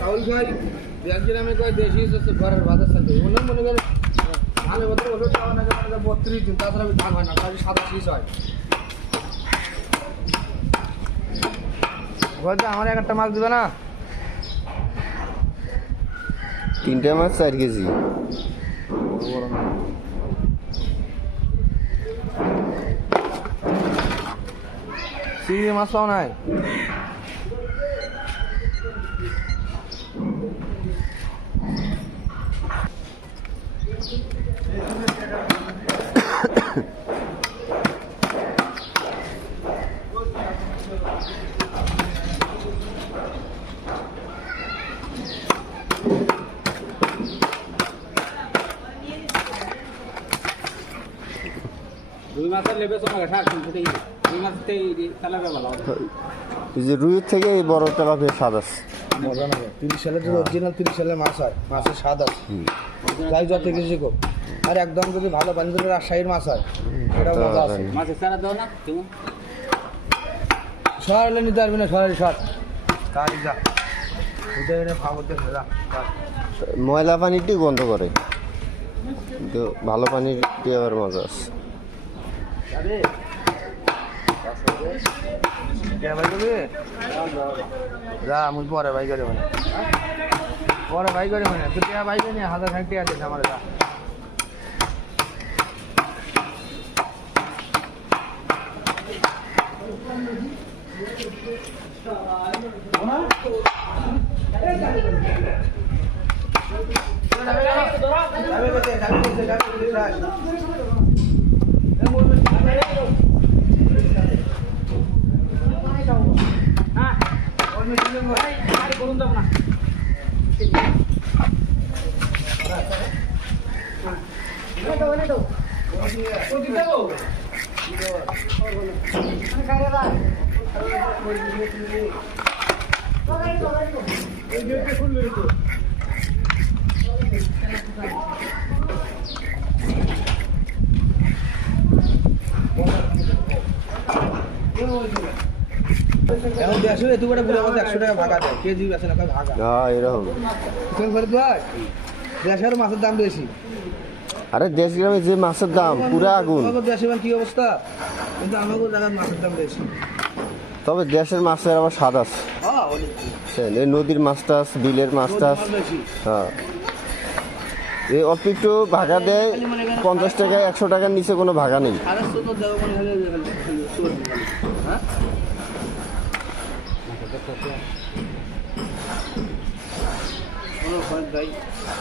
চাউল খাই একদিন আমি কই দেশি ঘরের ভাতের সাথে মনে করে ধানের বছর ওষুধ খাওয়া না 32 দিন তাছাড়া ধান হয় না তাহলে 27 হয়। বলতে আমার একটা মাছ দিবে না? 3টে মাছ 4 কেজি। চিংড়ি মাছ পাও নাই? দুই মাসের লেবে সময় ঘাটা দুই মাসতেই তালাবে ভালো এই যে রুইয়ের থেকে এই বড় তেলাপিয়া স্বাদ আছে। মজা না 30 সালের যে অরিজিনাল 30 সালের মাছ হয়, মাছের স্বাদ আছে তাই যত কিছু কম। আর একদম যদি ভালো পানি ধরে রাজশাহীর মাছ হয় সেটা মজা আছে। মাছের সারা দাও না কেমন সরালে নিতে পারবি না, সরালি সর তাই যা এটা এনে ভাবতে যা। ময়লা পানিটি গন্ধ করে, কিন্তু ভালো পানির দিয়ে আবার মজা আছে। যা আমি পরে ভাই করে মানে পরে ভাই করে মানে তুই ভাই করে নিয়ে 1000 টাকা আছে আমার যা। এখন দেড়শো এত করে বুড়ে আমাদের 100 টাকা ভাগা দেয়, কেজি আছে না ভাগা। হ্যাঁ এরকম। দেশের মাছের দাম বেশি। আরে দেশ গ্রামে যে মাছের দাম পুরো আগুন। দেশে কি অবস্থা, কিন্তু আমাদের জায়গায় মাছের দাম বেশি। তবে দেশের মাছের আবার স্বাদ আছে। এই নদীর মাছ টাছ, বিলের মাছ টাছ। হ্যাঁ এই অল্প একটু ভাগা দেয় 50 টাকা 100 টাকার নিচে কোনো ভাগা নেই।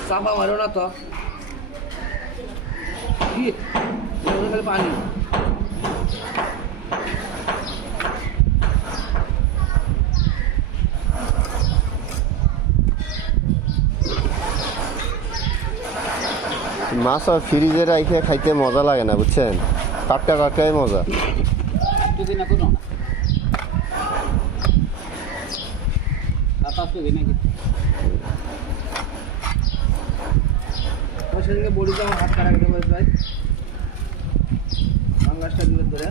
চাপা মারো না তো কি পানি মাছ আর ফ্রিজে রাখে খাইতে মজা লাগে না, বুঝছেন? টাটকা টাটকাই মজা। যদি না কোনো আপাতত দিনে কি সেদিকে বড়িতে আমার হাত কাটা কেটে বসে ভাই বাংলাদেশটা দিনের ধরে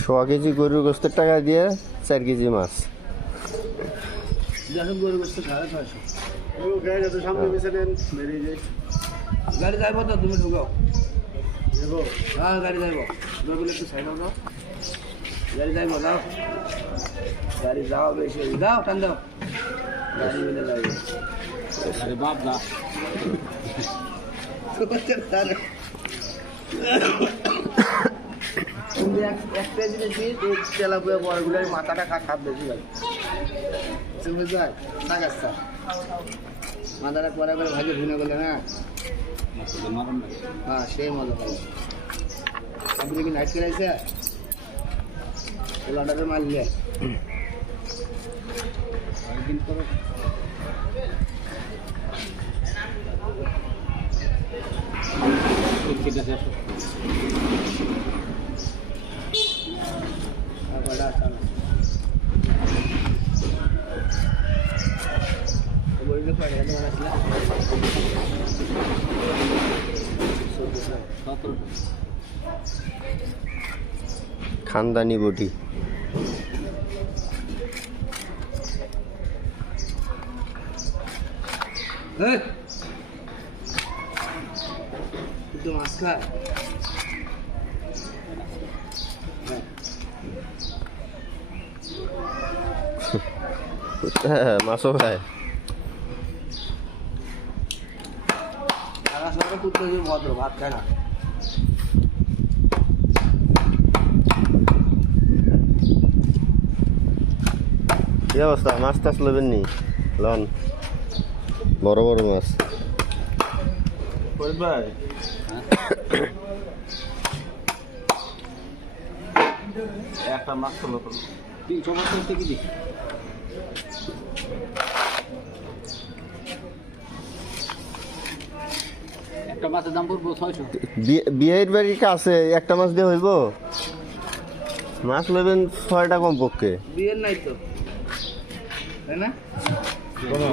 সোয়া কেজি গরুর গোস্তের টাকা দিয়ে 4 কেজি মাছ। গরু গোস্ত 650। গাড়ি যাইব তো, তুমি ঢুকাও। হ্যাঁ গাড়ি যাইব, বলে একটু সাইড দাও। গাড়ি যাইব, যাও গাড়ি যাও, বেশি যাও, টান দাও গাড়ি মিলে যাইব। আরে বাপ না একটা জিনিস তেলাপুয়া বড়গুলো মাথাটা খাপ বেশি লাগে, বুঝলেন? মাথাটা পরে করে ভাজি ভুনে গেলে না, হ্যাঁ সেই মজা পাবে। আপনি কি নাইট খেলাইছে অর্ডারে মারলে একদিন করে কেটে শেষ বললে পারে এত আসলে 17 খানদানি বটি হ্যাঁ তো মাছ খায় হ্যাঁ মাছও খায় ঢাকা শহরে কুত্তা যে ভদ্র ভাত খায় না কি অবস্থা মাছ টাছ লবেন নি লন বড় বড় মাছ ভাই একটা মাছ হলো তো 375 কেজি একটা মাছের দাম পড়বো 600 বিয়ের বাড়ির কাছে একটা মাছ দিয়ে হইব মাছ লবেন 6টা কমপক্ষে বিয়ের নাই তো তাই না কোনো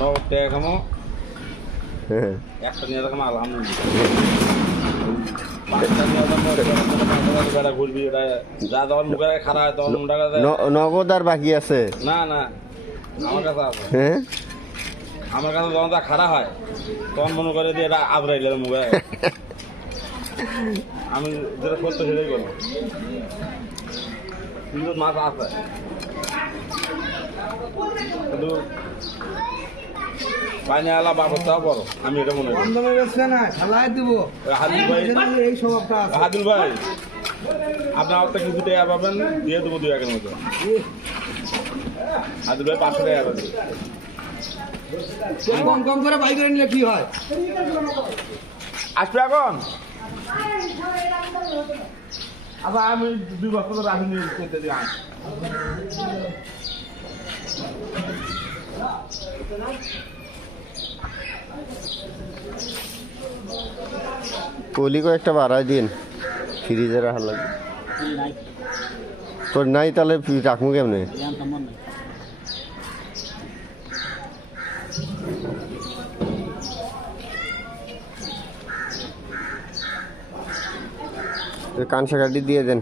নগদ টাকা খামো হ্যাঁ একটা নিয়ে রাখলাম আলহামদুলিল্লাহ পাঁচটা নিয়ে বেড়া ঘুরবি এটা যা যখন মুখে রাখে খারাপ হয় তখন টাকা দেয় নগদ আর বাকি আছে না না আমার কাছে আছে হ্যাঁ আমার কাছে যখন যা খারাপ হয় তখন মনে করে যে এটা আবরাইলে মুখে আমি যেটা সত্য সেটাই করবো কিন্তু মাছ আছে কিন্তু পানি আলা বাবরটাও বড় আমি এটা মনে করি কম দামে বেচবে না খেলায় দিব হাদিল ভাই এই স্বভাবটা আছে হাদিল ভাই আপনার তো কিছু টাকা পাবেন দিয়ে দেবো 2 একের মতো হাদিল ভাই 500 টাকা পাবেন কম কম করে বাই করে নিলে কি হয় আসবে এখন আবার আমি 2 বছর ধরে রাখি নিয়ে করতে দিই কলি কয়েকটা বাড়াই দিন ফ্রিজে রাখা লাগবে নাই তোর নাই তাহলে রাখবো কেমনে জানতাম মনে নাই কাঁচা কাটি দিয়ে দেন